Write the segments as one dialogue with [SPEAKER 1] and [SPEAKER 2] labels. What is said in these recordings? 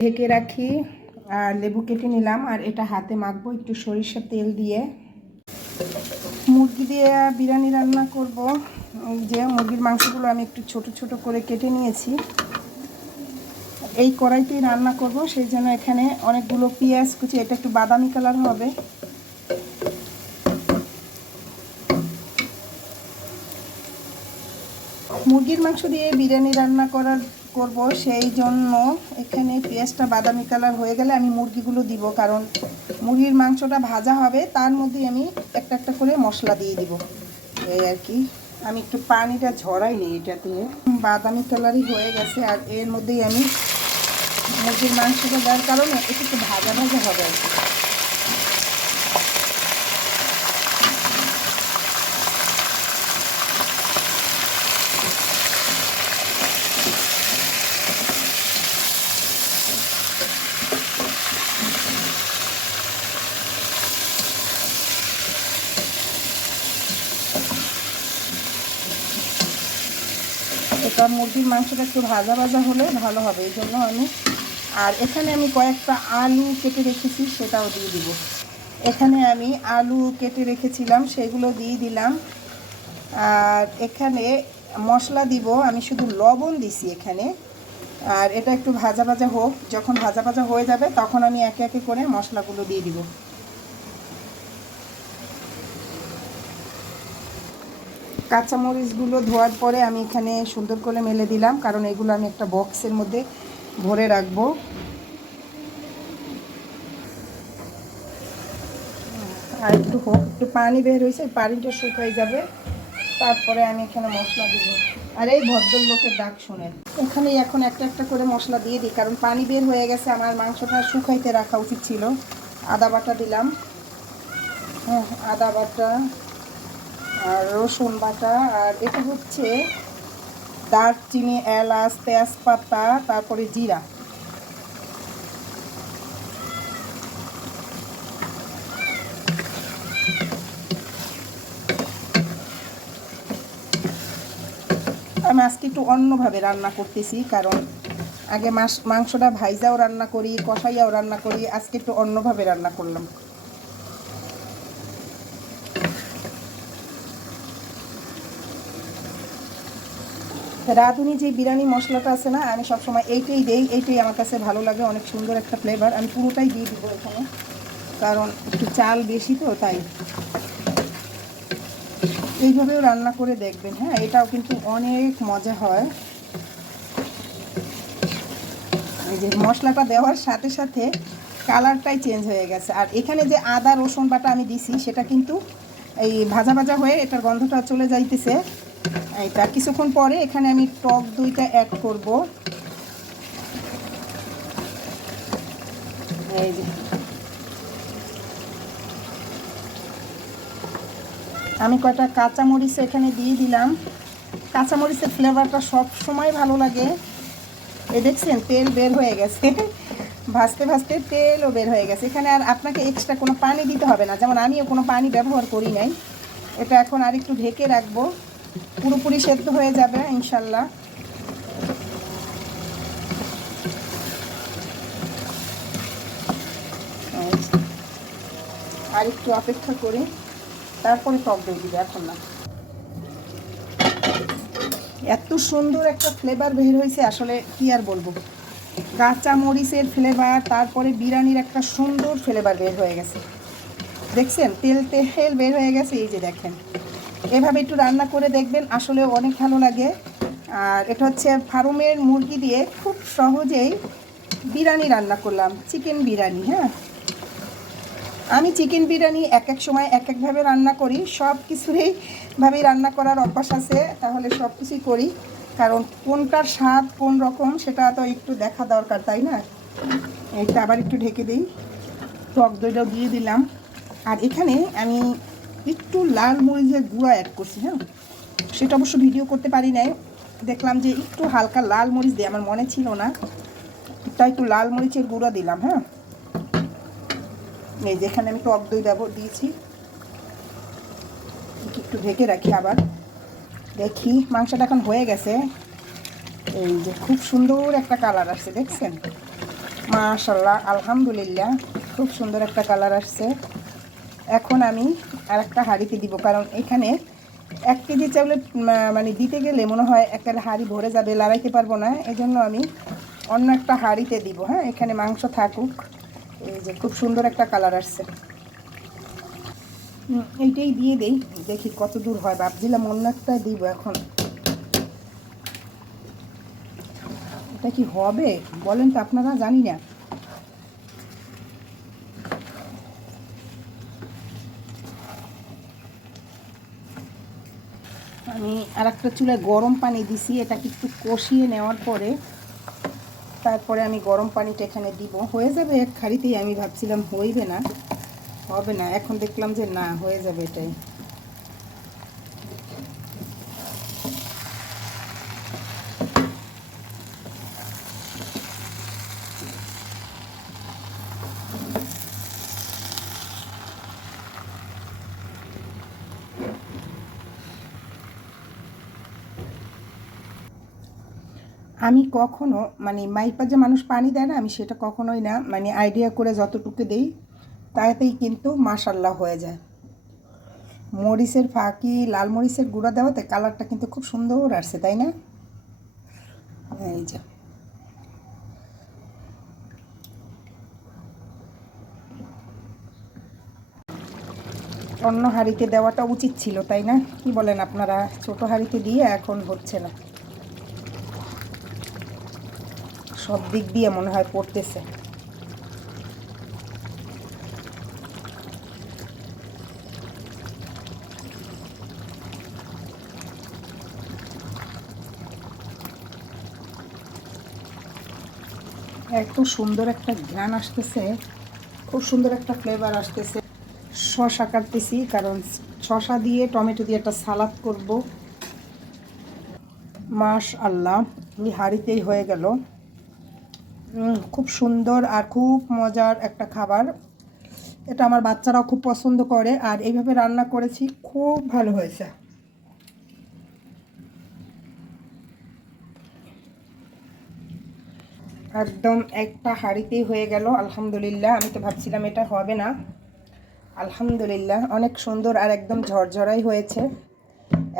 [SPEAKER 1] ঢেকে রাখি আর লেবু কেটে নিলাম আর এটা হাতে মাখবো একটু সরিষার তেল দিয়ে। মুরগি দিয়ে বিরিয়ানি রান্না করব। যে মুরগির মাংসগুলো আমি একটু ছোট ছোট করে কেটে নিয়েছি। এই কড়াইতেই রান্না করব, সেই জন্য এখানে অনেকগুলো পেঁয়াজ কুচি, এটা একটু বাদামি কালার হবে। মুরগির মাংস দিয়ে বিরিয়ানি রান্না করার করব সেই জন্য এখানে পেঁয়াজটা বাদামি কালার হয়ে গেলে আমি মুরগিগুলো দিব, কারণ মুরগির মাংসটা ভাজা হবে, তার মধ্যে আমি একটা একটা করে মশলা দিয়ে দিব। এই আর কি। আমি একটু পানিটা ঝরাই নিই এটা দিয়ে বাদামি কালারই হয়ে গেছে, আর এর মধ্যেই আমি মুরগির মাংসটা দেওয়ার কারণে একটু ভাজা ভাজা হবে আর কি। এটা মুরগির মাংসটা একটু ভাজা ভাজা হলে ভালো হবে, এই জন্য আমি আর এখানে আমি কয়েকটা আলু কেটে রেখেছি, সেটাও দিয়ে দিব। এখানে আমি আলু কেটে রেখেছিলাম, সেগুলো দিয়ে দিলাম। আর এখানে মশলা দিব, আমি শুধু লবণ দিছি এখানে। আর এটা একটু ভাজা ভাজা হোক, যখন ভাজা ভাজা হয়ে যাবে, তখন আমি একে একে করে মশলাগুলো দিয়ে দিব। কাঁচামরিচগুলো ধোয়ার পরে আমি এখানে সুন্দর করে মেলে দিলাম, কারণ এগুলো আমি একটা বক্সের মধ্যে ভরে রাখব। আর একটু হোক একটু পানি বের হয়েছে পানিটা শুকাই যাবে। তারপরে আমি এখানে মশলা দিব। আর এই ভদ্রলোকের ডাক শুনেন। এখানে এখন একটা একটা করে মশলা দিয়ে দিই, কারণ পানি বের হয়ে গেছে, আমার মাংসটা শুকাইতে রাখা উচিত ছিল। আদা বাটা দিলাম। হ্যাঁ আদা বাটা। আর রসুন বাটা, আর এটা হচ্ছে দারচিনি, এলাচ, তেজপাতা, তারপরে জিরা। আমি আজকে একটু অন্যভাবে রান্না করতেছি, কারণ আগে মাস মাংসটা ভাইজাও রান্না করি, কষাইয়াও রান্না করি, আজকে একটু অন্যভাবে রান্না করলাম। রাঁধুনি যে বিরিয়ানি মশলাটা আছে না, আমি সবসময় এইটাই দেই, এইটাই আমার কাছে ভালো লাগে, অনেক সুন্দর একটা ফ্লেভার আমি পুরোটাই দিয়ে দিব এখানে, কারণ একটু চাল বেশি তো, তাই। এইভাবেও রান্না করে দেখবেন হ্যাঁ? এটাও কিন্তু অনেক মজা হয়। এই যে মশলাটা দেওয়ার সাথে সাথে কালারটাই চেঞ্জ হয়ে গেছে। আর এখানে যে আদা, রসুন বাটা আমি দিছি, সেটা কিন্তু এই ভাজা ভাজা হয়ে এটার গন্ধটা চলে যাইতেছে। এইটা কিছুক্ষণ পরে এখানে আমি টক দইটা অ্যাড করব। আমি কয়টা কাঁচামরিচ এখানে দিয়ে দিলাম। কাঁচামরিচের ফ্লেভারটা সব সময় ভালো লাগে। এ দেখছেন, তেল বের হয়ে গেছে। ভাজতে ভাজতে তেলও বের হয়ে গেছে। এখানে আর আপনাকে এক্সট্রা কোনো পানি দিতে হবে না। যেমন আমিও কোনো পানি ব্যবহার করি নাই। এটা এখন আর একটু ঢেকে রাখব। পুরোপুরি সেদ্ধ হয়ে যাবে, ইনশাল্লাহ। আর একটু অপেক্ষা করি, তারপরে টক দই দিবে এখন না। এত সুন্দর একটা ফ্লেভার বের হয়েছে, আসলে কি আর বলব? কাঁচা মরিচের ফ্লেভার তারপরে বিরিয়ানির একটা সুন্দর ফ্লেভার বের হয়ে গেছে। দেখছেন? তেল তেল বের হয়ে গেছে, এই যে দেখেন। এভাবে একটু রান্না করে দেখবেন আসলে অনেক ভালো লাগে। আর এটা হচ্ছে ফার্মের মুরগি দিয়ে খুব সহজেই বিরিয়ানি রান্না করলাম, চিকেন বিরিয়ানি হ্যাঁ? আমি চিকেন বিরিয়ানি এক এক সময় এক একভাবে রান্না করি, সব কিছুরই ভাবেই রান্না করার অভ্যাস আছে, তাহলে সব কিছুই করি। কারণ কোনটার স্বাদ কোন রকম সেটা তো একটু দেখা দরকার, তাই না? এটা আবার একটু ঢেকে দিই। টক দইটাও দিয়ে দিলাম। আর এখানে আমি একটু লাল মরিচের গুঁড়া অ্যাড করছি হ্যাঁ? সেটা অবশ্য ভিডিও করতে পারি নাই। দেখলাম যে একটু হালকা লাল মরিচ দিয়ে, আমার মনে ছিল না, তাই একটু লাল মরিচের গুঁড়া দিলাম হ্যাঁ? এই যেখানে আমি টক দই ব্যবহার দিয়েছি। একটু ঢেকে রাখি আবার। দেখি, মাংসটা এখন হয়ে গেছে। এই যে খুব সুন্দর একটা কালার আসছে, দেখছেন? মাশাল্লাহ আলহামদুলিল্লাহ, খুব সুন্দর একটা কালার আসছে। এখন আমি আর একটা হাঁড়িতে দিব, কারণ এখানে এক কেজি চাউলে মানে দিতে গেলে মনে হয় একটা হাঁড়ি ভরে যাবে, লড়াইতে পারব না। এই জন্য আমি অন্য একটা হাঁড়িতে দিব হ্যাঁ? এখানে মাংস থাকুক। এই যে খুব সুন্দর একটা কালার আসছে। এইটাই দিয়ে দেই, দেখি কত দূর হয়। ভাবছিলাম অন্য একটা দিব এখন। এটা কি হবে? বলেন তো, আপনারা জানি না। আমি আর একটা চুলায় গরম পানি দিছি, এটাকে একটু কষিয়ে নেওয়ার পরে তারপরে আমি গরম পানিটা এখানে দিব। হয়ে যাবে এক খাড়িতেই, আমি ভাবছিলাম হইবে না। হবে না, এখন দেখলাম যে না, হয়ে যাবে এটাই। আমি কখনো মানে মাইপা যে মানুষ পানি দেয় না, আমি সেটা কখনোই না মানে আইডিয়া করে যতটুকু দেই, তাতেই কিন্তু মাশাল্লাহ হয়ে যায়। মরিচের ফাঁকি, লাল মরিচের গুঁড়া দেওয়াতে কালারটা কিন্তু খুব সুন্দর আসছে, তাই না? এই যে। অন্য হাঁড়িতে দেওয়াটা উচিত ছিল, তাই না? কি বলেন আপনারা? ছোট হাঁড়িতে দিয়ে এখন হচ্ছে না। সব দিক দিয়ে মনে হয় পড়তেছে। এত সুন্দর একটা ঘ্রাণ আসতেছে, খুব সুন্দর একটা ফ্লেভার আসতেছে। শশা কাটতেছি, কারণ শশা দিয়ে, টমেটো দিয়ে একটা সালাদ করব। মাস আল্লাহ হাঁড়িতেই হয়ে গেল। খুব সুন্দর আর খুব মজার একটা খাবার। এটা আমার বাচ্চারাও খুব পছন্দ করে আর এইভাবে রান্না করেছি, খুব ভালো হয়েছে। একদম একটা হাঁড়িতেই হয়ে গেল, আলহামদুলিল্লাহ। আমি তো ভাবছিলাম এটা হবে না। আলহামদুলিল্লাহ, অনেক সুন্দর আর একদম ঝরঝরাই হয়েছে।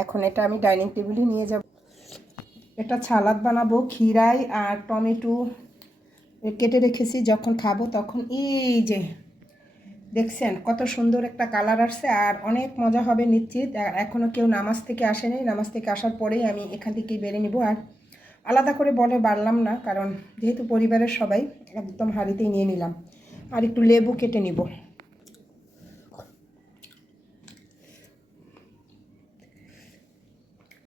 [SPEAKER 1] এখন এটা আমি ডাইনিং টেবিলে নিয়ে যাব। এটা ছালাদ বানাবো খিরাই আর টমেটো কেটে রেখেছি, যখন খাব তখন এই যে দেখছেন কত সুন্দর একটা কালার আসছে আর অনেক মজা হবে নিশ্চিত। এখনও কেউ নামাজ থেকে আসেনি নামাজ থেকে আসার পরেই আমি এখান থেকেই বেড়ে নেব। আর আলাদা করে বলে বাড়লাম না, কারণ যেহেতু পরিবারের সবাই একদম হাড়িতেই নিয়ে নিলাম। আর একটু লেবু কেটে নিব।